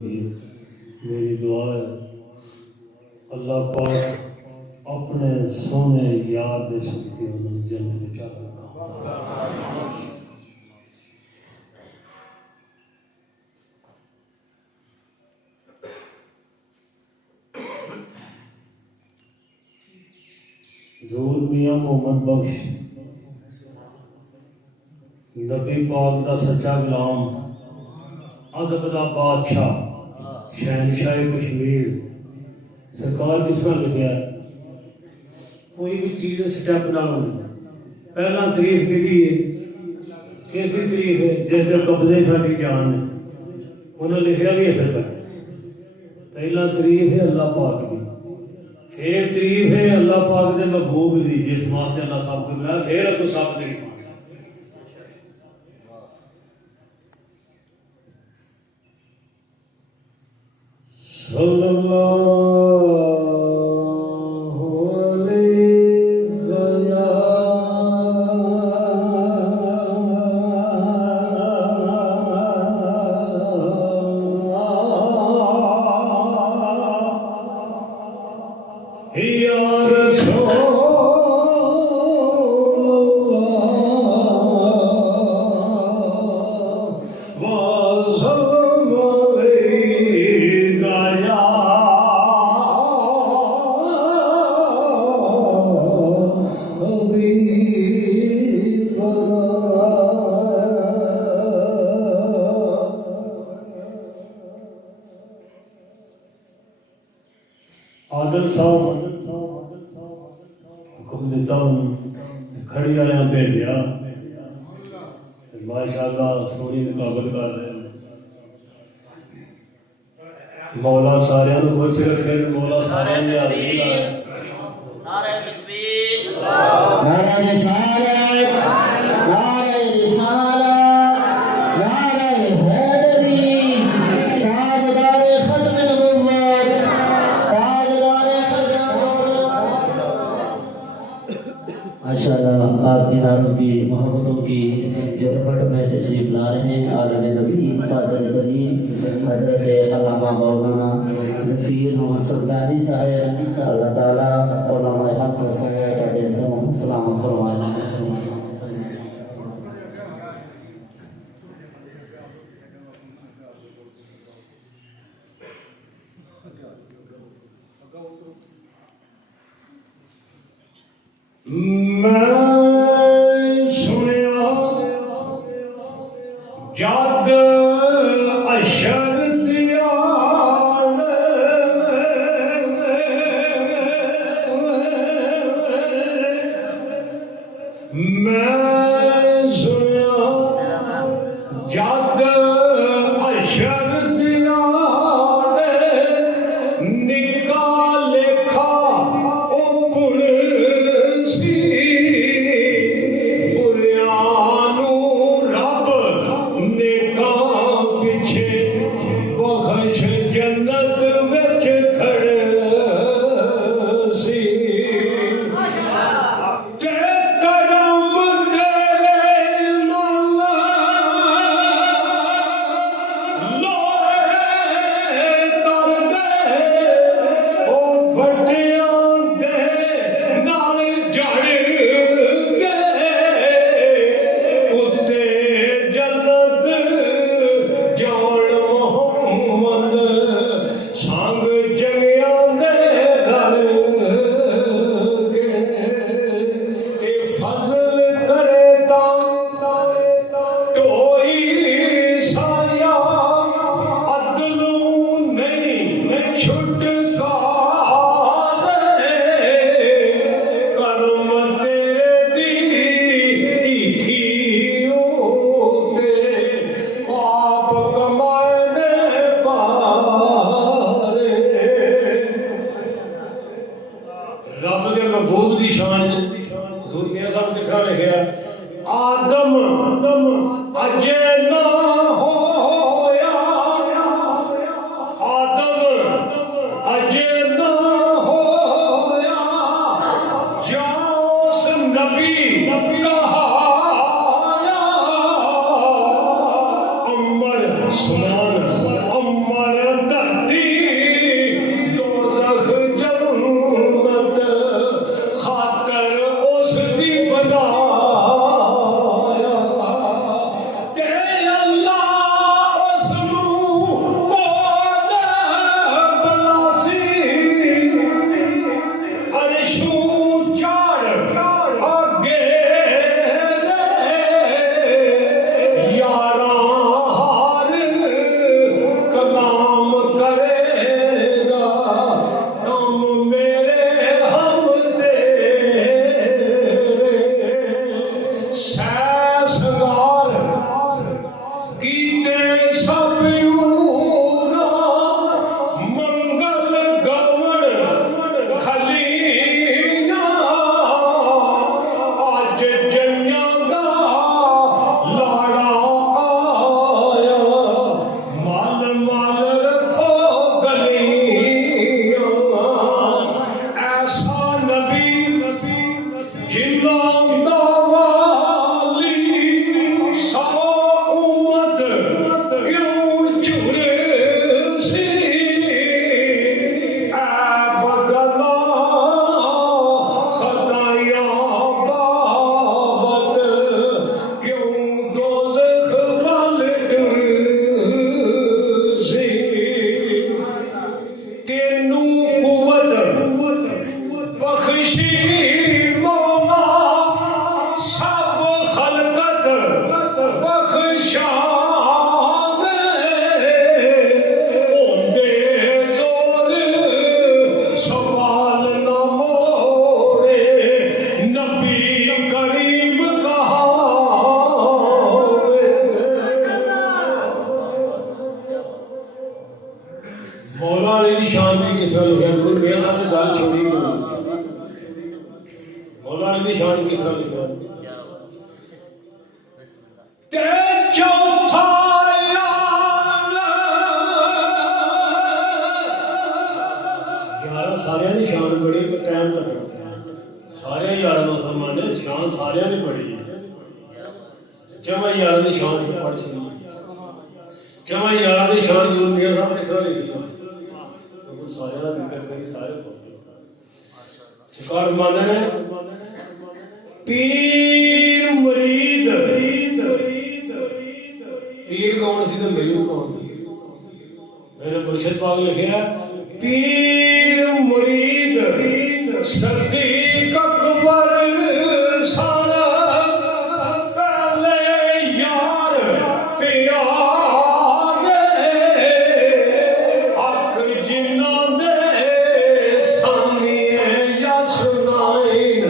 मेरी दुआ है अल्लाह पाक अपने सोने यार दे सदके उन्हें जन्नत में चाह रखा। ज़हूर मियां मोहम्मद बख्श नबी पाक का सच्चा गुलाम, अदब का बादशाह, शहनशाह कश्मीर। सरकार किस तरह लिखा है, कोई भी चीज़ स्टैप ना हो पहला तारीफ की है, कैसी तारीफ है जिस दिन कब्जे साड़ी जान है उन्हें लिखा भी असर कर। पहला तारीफ है अल्लाह पाक की, फिर तारीफ है अल्लाह पाक के महबूब की जिस वास्ते अल्लाह सब कुछ बनाया, फिर आपको सब तारीफ आदल साहब हुक्म देता हूँ खड़ी आया भेजा माशाअल्लाह सोनी मुकाबल कर रहे हैं। मौला सारे खुश रखे, मौला सारे माशाअल्लाह आपकी नारों की मोहब्बतों की झटपट में तशरीफ ला रहे हैं आलम नबी फाज़िल जलील हज़रत अल्लामा मौलाना ज़फ़ीर मोहम्मद सुल्तानी साहब, अल्लाह ताला उलमाए हक़ को सलामत फरमाए। मैं सुनिया जद अशर दिया मैं सुनिया जद अशर दिया निका लेखा उपुर सी मौला अली की शान में किस तरह लिखा गुरु मेरे साथ गल छोड़ी क्यों मौला अली की शान किस तरह लिखा ते चौथा यार सारे की शान बड़ी टाइम तक सारे यार मुसलमान ने शान सारे ने पढ़ी जमा यार की शान पढ़ सुनी जमा यार की शान गुरु मेरे साथ किस तरह लिखी सारे का जिक्र करी सारे सरकार माने ने पीर मुरीद पीर कौन सी तो मरीद कौन सी मेरे मुर्शिद पाक लिखे है पीर मुरीद सदीक अकबर सारा पहले यार प्यारे हक जिन्ना दे सानिए या सुनाइन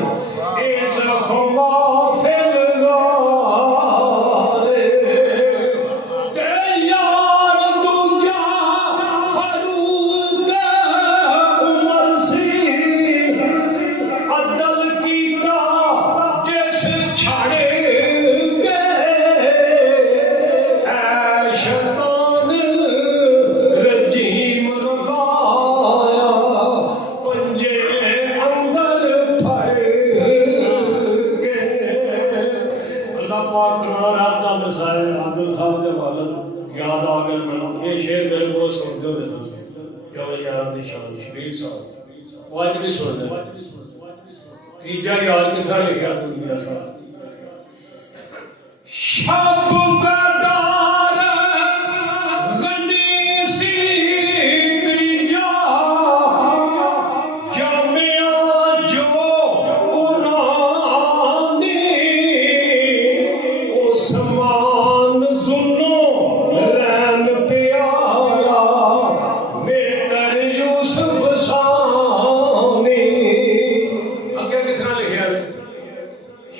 इस खमा फिलगारे ते यार दूजा फरूक उमर सी अदल कीता जिस छड़े शैतान रजीम रवाया पंजे अंदर फड़ के अल्लाह पाक करोड़ा रात का मसाए आदिल साहब के वालद याद आ गए मैंने ये शेर मेरे को सुनते होते थे जो यार की शान शबीर साहब वो अज भी सुनते तीजा यार किस तरह लिखा दुनिया साहब शब गदार गनी सी त्रिजा जामिया जो कुरानी उस्मान जुन्नो रैन प्यारा बेहतर यूसुफ सानी अगे किस तरह लिखा है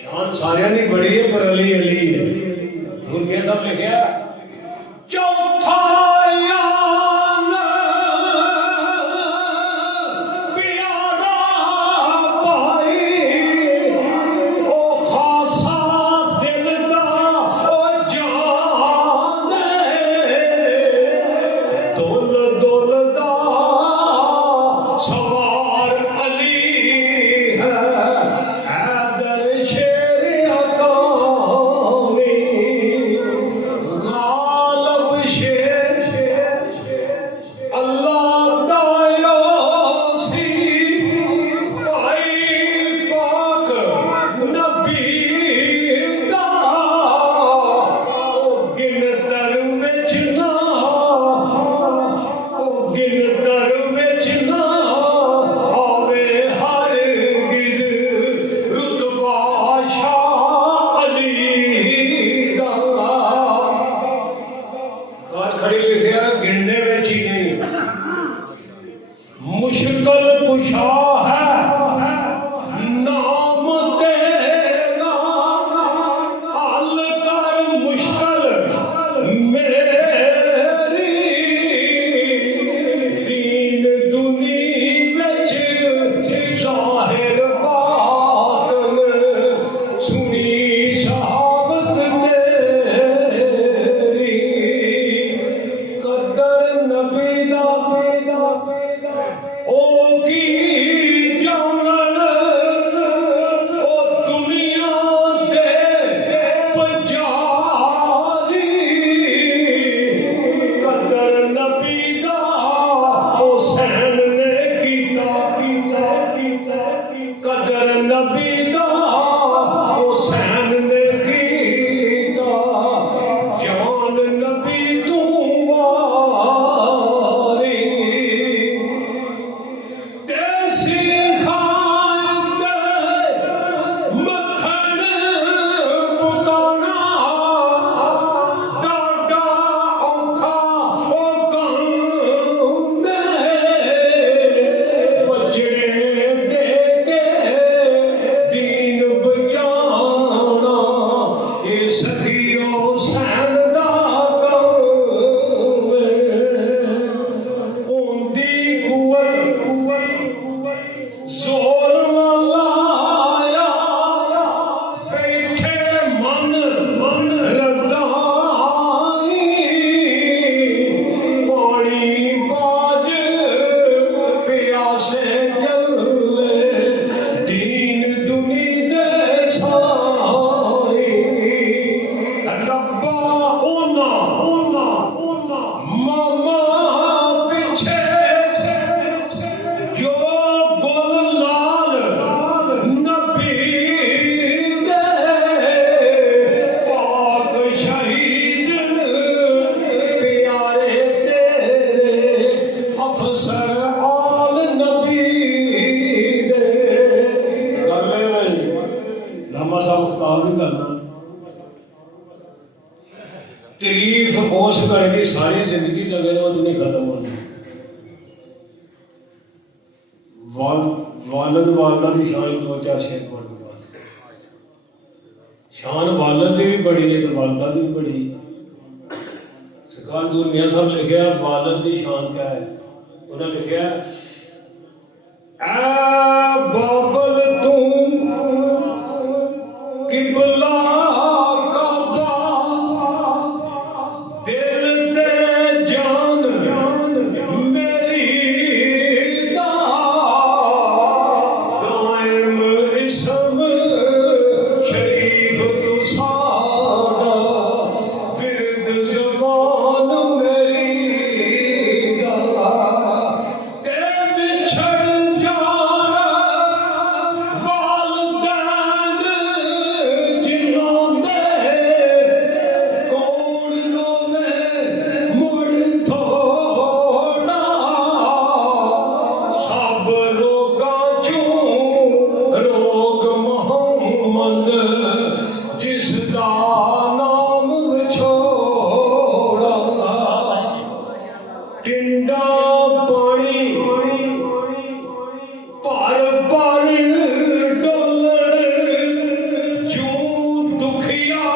शान सारे की बड़ी है पर अली अली है दुनिया सब लिखा चौथा यार प्यारा भाई ओ खासा दिल दा ओ जान दुल दुल दा सवार अली है हैदर शेर अकामी गालब शेर अल्लाह दायो सी भाई पाक नबी दा ओ गिनतर विच ना ओ गिनतर विच ना आवे हरगिज़ रुतबा शाह अली दा घर खड़ी लिखिया गिनने में ही नहीं मुश्किल कुशा है नाम तेरा हल कर मुश्किल मेरी दीन दुनी विच जाहिर बातन सुनी शहावत तेरी कदर नबी दा ओ की जानन ओ दुनिया दे पुजारी कदर नबी दा हुसैन ने कीता कदर नबी दा हुसैन ने कीता जान नबी तू वारी देसी खाते मक्खन पकाना डाडा औखा ओ वालद वालदा की शान दो चार शेर पढ़ दो बस। शान वालद की भी बड़ी है तो वालदा की भी बड़ी है। सरकार दुनिया साहब लिखा वालद की शान क्या है, उन्हें लिखा ऐ बाबल तू किबला काबा दिल ते जान मेरी दा दाइम इसम शरीफ तू साड़ा विरद ज़बान मेरी दा तेरे बिछड़ जाना वालदैन जिन्हों दे कौन रोवे मुड़ थोड़ा सब रोगां चों रोग मोहम्मद जिसदा नाम विछोड़ा टिंडा पानी पर पर डोलण जूं दुखिया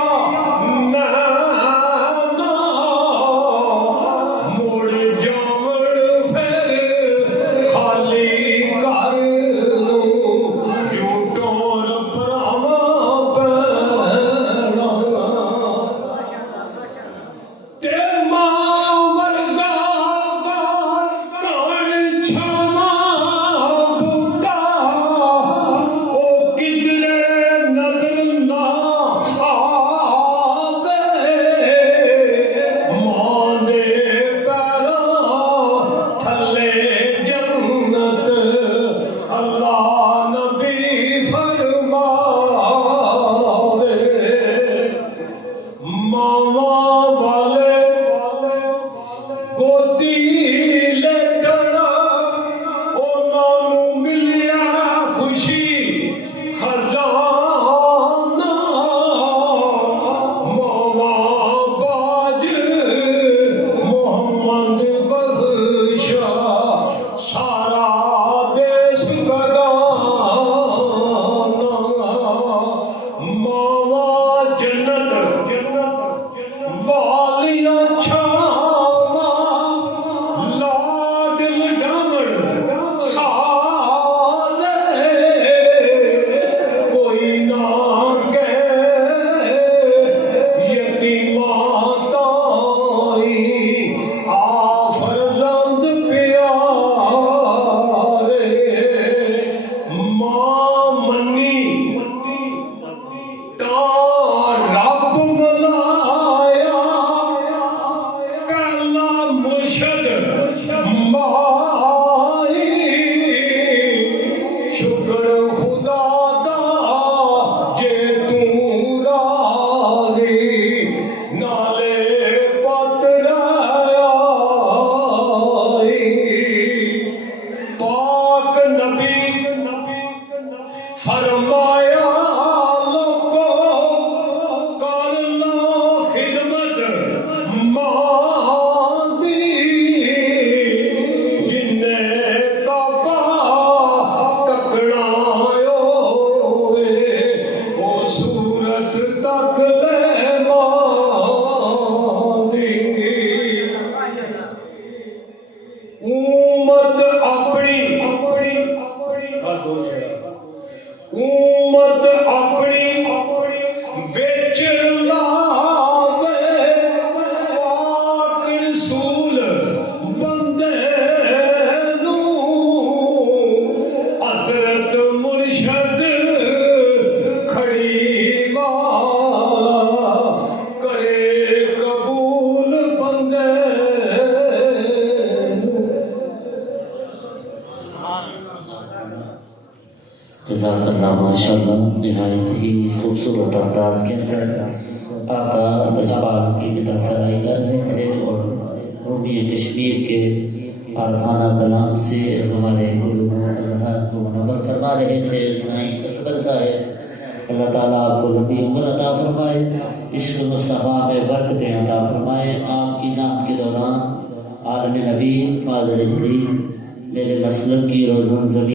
नैना मुड़ जावण फिर खाली घर नूं जूं टोर भरावां पैना ते मां वर्गा कौन छावां बूटा ओ किधरे नजर ना आवे मां दे पैरां थल्ले जन्नत अल्लाह नबी फरमावे मावा वाले गोदी लेटना उन्हां नूं मिलिया खुशी खजाना मावा बाज मोहम्मद बख्शा सारा देश बगाना मावा जन्नत वालियां छावां लाड लडावण साले कोई ना कहे यतीमां ताई आ फरजंद प्यारे मां मन्नी रब मलाया पहला मुर्शद माई शुक्र खुदा दा जे तू राजी नाले पतराई पाक नबी फरमाया लोको कर लो खिदमत मां दी जिन्ने काबा तकना होवे ओ सूरत तक ले मां दी उम्मत अपनी दो छड़ा उम्मत अपनी विच लावे पाक रसूल बंदे नूं हज़रत मुर्शद खड़ी वाला करे कबूल बंदे जज़ाकल्लाह माशाअल्लाह। निहायत ही खूबसूरत अंदाज के अंदर आका लजपाल की बिदा सराई कर रहे थे और रूमी कश्मीर के आरफाना कलाम से हमारे गुरु अज़हर को मुनव्वर फरमा रहे थे साईं अकबर साहब। अल्लाह ताला आपको लंबी उम्र अता फरमाए, इश्क मुस्तफ़ा में बरकतें अता फरमाए। आपकी नात के दौरान आलम नबी फाज़िल जलील मेरे मसलन की रोज़न ज़मीन